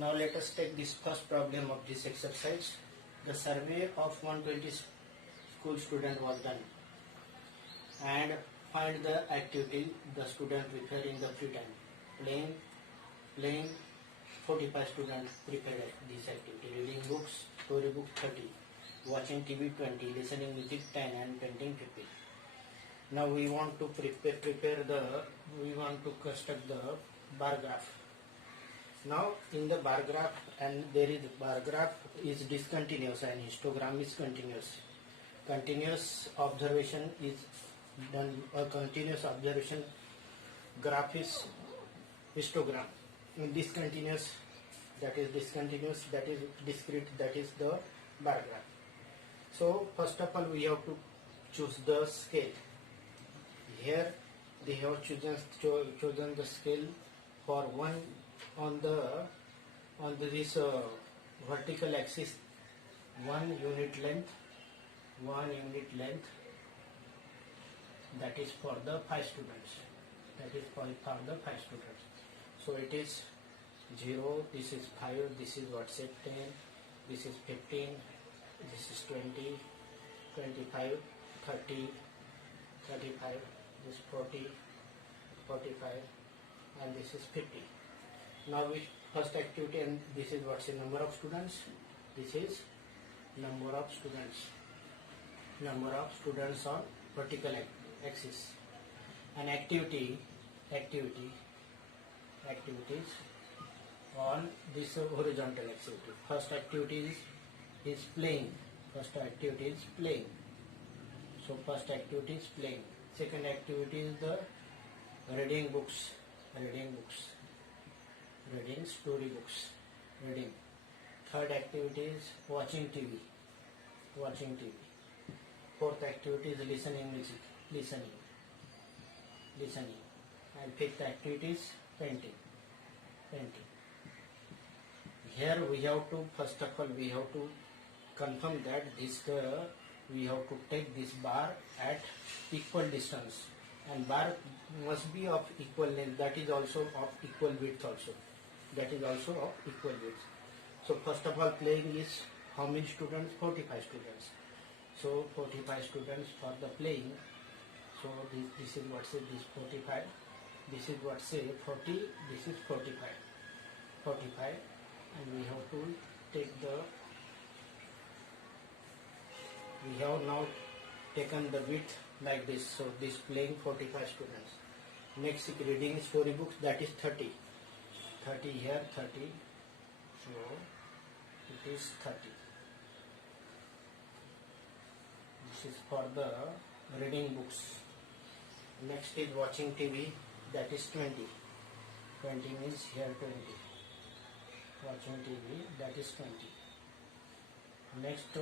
Now let us take this first problem of this exercise. The survey of 120 school students was done and find the activity the student prefer in the free time. Playing 45 students prepared this activity. Reading books, storybook 30, watching TV 20, listening music 10 and painting 50. Now we want to we want to construct the bar graph. Now in the bar graph, and there is bar graph is discontinuous and histogram is continuous. Continuous observation is done, a continuous observation graph is histogram. In discontinuous, that is discrete, that is the bar graph. So first of all we have to choose the scale. Here they have chosen the scale for one on this vertical axis, 1 unit length, that is for the 5 students. So it is 0, this is 5, this is what's it 10, this is 15, this is 20, 25, 30, 35, this 40, 45, and this is 50. Now we first activity, and this is what's the number of students. This is number of students on vertical axis. And activities on this horizontal activity. First activity is playing. So first activity is playing. Second activity is the reading books. Reading storybooks. Third activity is watching TV. Fourth activity is listening music. And fifth activity is painting. Here we have to, first of all, we have to confirm that we have to take this bar at equal distance, and bar must be of equal length, that is also of equal width also. So first of all, playing is how many students? 45 students. So 45 students for the playing. So this is what say this 45. This is what say 40. This is 45, and we have to take we have now taken the width like this. So this playing 45 students. Next is reading storybooks, that is 30 here, 30. So it is 30. This is for the reading books. Next is watching TV, that is 20 means here 20. Watching TV, that is 20. Next,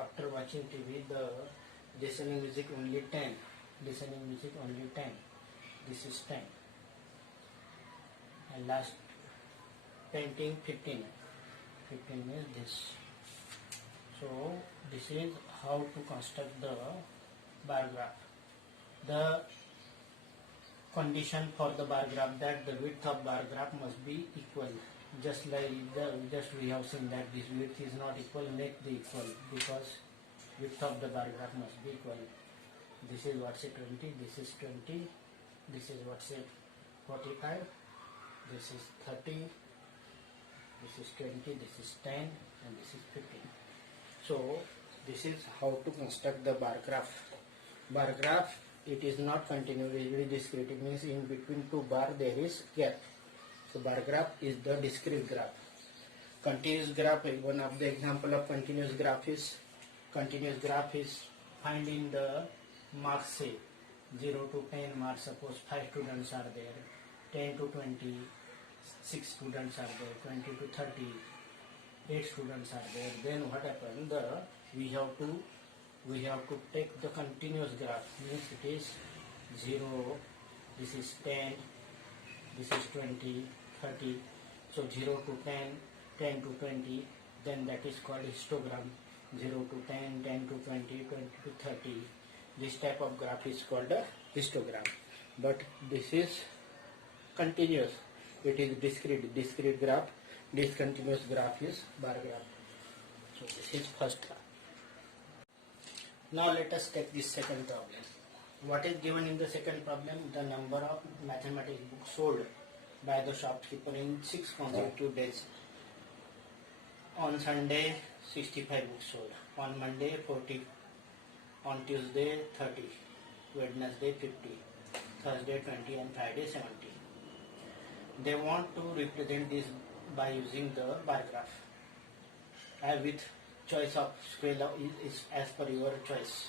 after watching TV, the listening music only 10. This is 10. And last, painting 15 means this. So this is how to construct the bar graph. The condition for the bar graph, that the width of bar graph must be equal. Just we have seen that this width is not equal, make the equal, because width of the bar graph must be equal. This is what's it 20, this is 20, this is what's it 45, this is 30, this is 20, this is 10, and this is 15. So this is how to construct the bar graph. Bar graph, it is not continuously discrete. It means in between two bar there is gap. So bar graph is the discrete graph. Continuous graph, one of the example of continuous graph is finding the marks, say 0 to 10 marks. Suppose 5 students are there, 10 to 20, 6 students are there, 20 to 30, 8 students are there. Then what happened? We have to take the continuous graph. Means it is 0, this is 10, this is 20, 30. So 0 to 10, 10 to 20, then that is called histogram. 0 to 10, 10 to 20, 20 to 30. This type of graph is called a histogram. But this is continuous. It is discrete graph. discontinuous graph is bar graph. So this is first graph. Now let us take this second problem. What is given in the second problem? The number of mathematics books sold by the shopkeeper in 6 consecutive days. On Sunday, 65 books sold. On Monday, 40. On Tuesday, 30. Wednesday, 50. Thursday, 20. And Friday, 70. They want to represent this by using the bar graph. With choice of scale is as per your choice.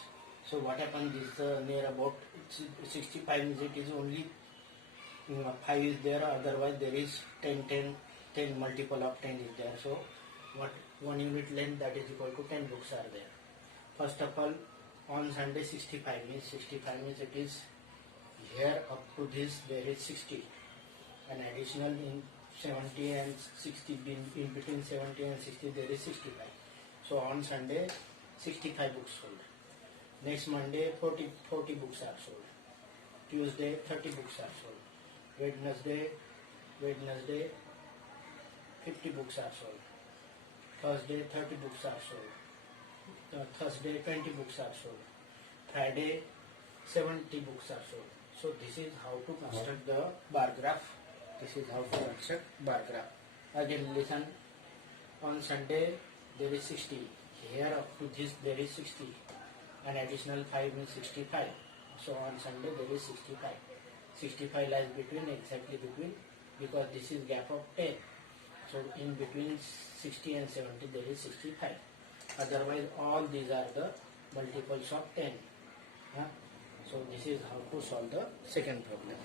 So what happens is near about 65 is it is only 5 is there, otherwise there is 10 multiple of 10 is there. So what 1 unit length, that is equal to 10 books are there. First of all, on Sunday 65 means it is here up to this there is 60, and additional in 70 and 60, in between 70 and 60 there is 65. So on Sunday 65 books sold. Next Monday 40 books are sold. Tuesday 30 books are sold. Wednesday 50 books are sold. Thursday 30 books are sold. Thursday 20 books are sold. Friday 70 books are sold. So this is how to construct the bar graph. Again listen, on Sunday there is 60, here up to this there is 60, and additional 5 means 65. So on Sunday there is 65. 65 lies exactly between, because this is gap of 10. So in between 60 and 70 there is 65. Otherwise all these are the multiples of 10. So this is how to solve the second problem.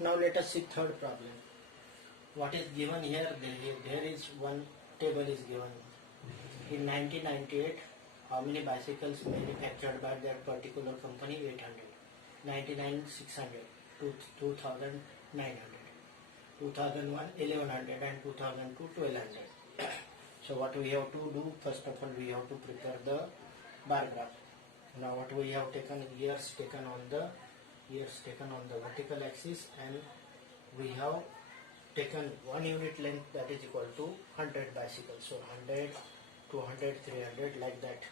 Now let us see third problem. What is given here? There is one table is given. In 1998, how many bicycles manufactured by that particular company? 800. 99, 600. 2000, 900. 2001, 1100, and 2002, 1200. So what we have to do? First of all, we have to prepare the bar graph. Now what we have taken, years taken on the vertical axis, and we have taken 1 unit length, that is equal to 100 bicycles. So 100, 200, 300, like that.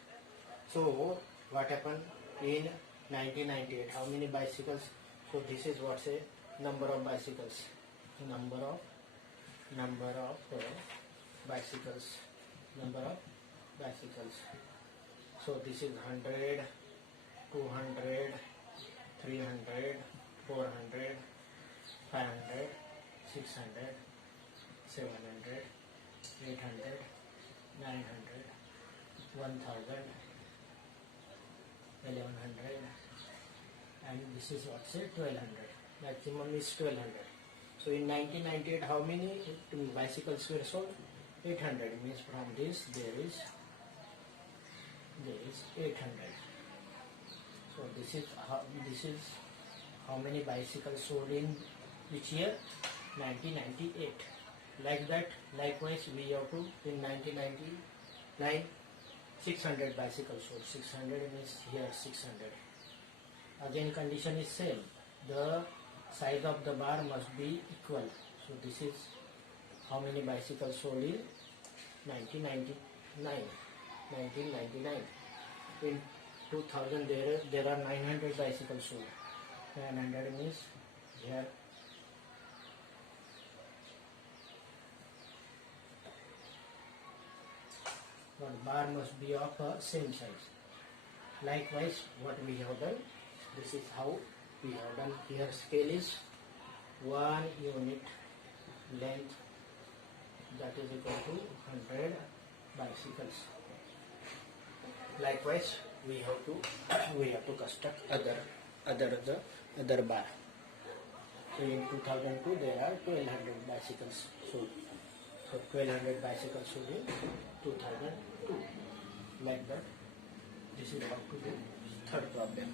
So what happened in 1998? How many bicycles? So this is what's a number of bicycles. Number of bicycles. So this is 100, 200, 300, 400, 500, 600, 700, 800, 900, 1000, 1100, and this is what's it, 1200. Maximum is 1200. So in 1998, how many bicycles were sold? 800. Means from this there is 800. So this is how many bicycles sold in which year? 1998. Like that, likewise we have to, in 1999, 600 bicycles sold. 600 means here 600. Again condition is same. The size of the bar must be equal. So this is how many bicycles sold in 1999. In 2000 there are 900 bicycles sold. 900 means here one bar must be of same size. Likewise, what we have done, this is how we have done. Here scale is 1 unit length, that is equal to 100 bicycles. Likewise, we have to construct other bar. So in 2002 there are 1200 bicycles sold. So 1200 bicycles sold in 2002. Like that. This is how to do third problem.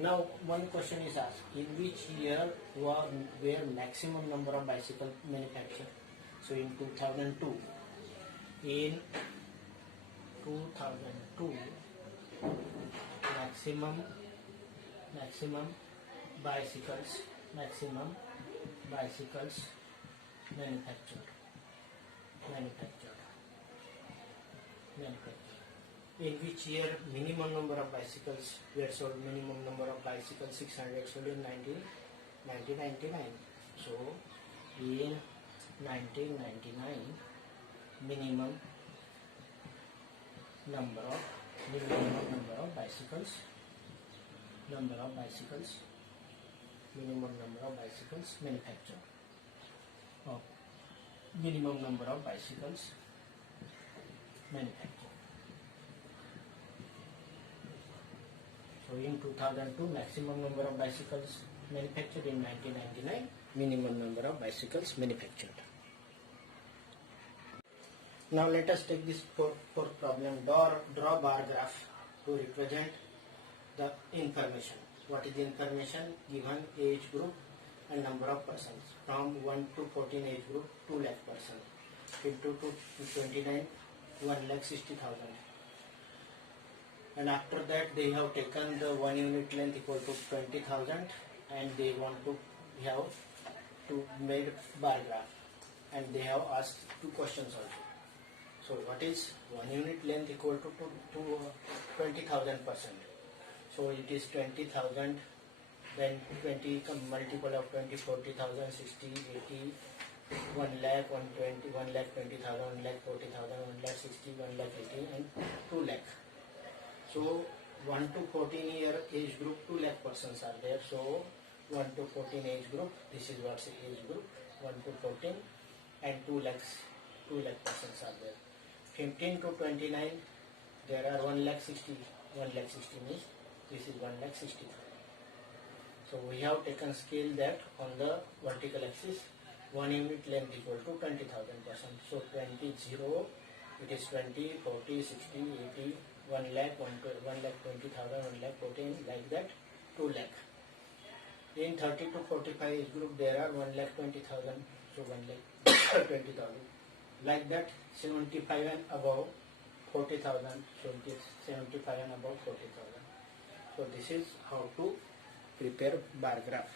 Now one question is asked: in which year were maximum number of bicycles manufactured? So in 2002. In 2002, maximum bicycles manufactured. In which year minimum number of bicycles were sold? Minimum number of bicycles 600 sold in 1999. So in 1999 minimum number of bicycles manufactured. Minimum number of bicycles manufactured. So in 2002 maximum number of bicycles manufactured, in 1999 minimum number of bicycles manufactured. Now let us take this fourth problem. Draw bar graph to represent the information. What is the information? Given age group and number of persons. From 1 to 14 age group 2 lakh person. Into 2 to 29 1,60,000. And after that they have taken the 1 unit length equal to 20,000 and they want to have to made bar graph, and they have asked two questions also. So what is 1 unit length equal to 20,000%? So it is 20,000, then 20 multiple of 20, 40,000, 60, 80, 1 lakh, 120, 1 lakh 20,000, 1 lakh 40,000, 1 lakh 60, 1 lakh 80 and 2 lakh. So 1 to 14 year age group 2 lakh persons are there. So 1 to 14 age group, this is what's age group, 1 to 14 and 2 lakh persons are there. 15 to 29 there are 1 lakh 60 means this is 1 lakh 60,000. So we have taken scale that on the vertical axis 1 unit length equal to 20,000%. So 20 0, it is 20, 40, 60, 80, 1 lakh 20,000, 1 lakh 14, like that 2 lakh. In 30 to 45 age group there are 1 lakh 20,000, so 1 lakh 20,000. Like that 75 and above 40,000, so it is 75 and above 40,000. So this is how to prepare bar graph.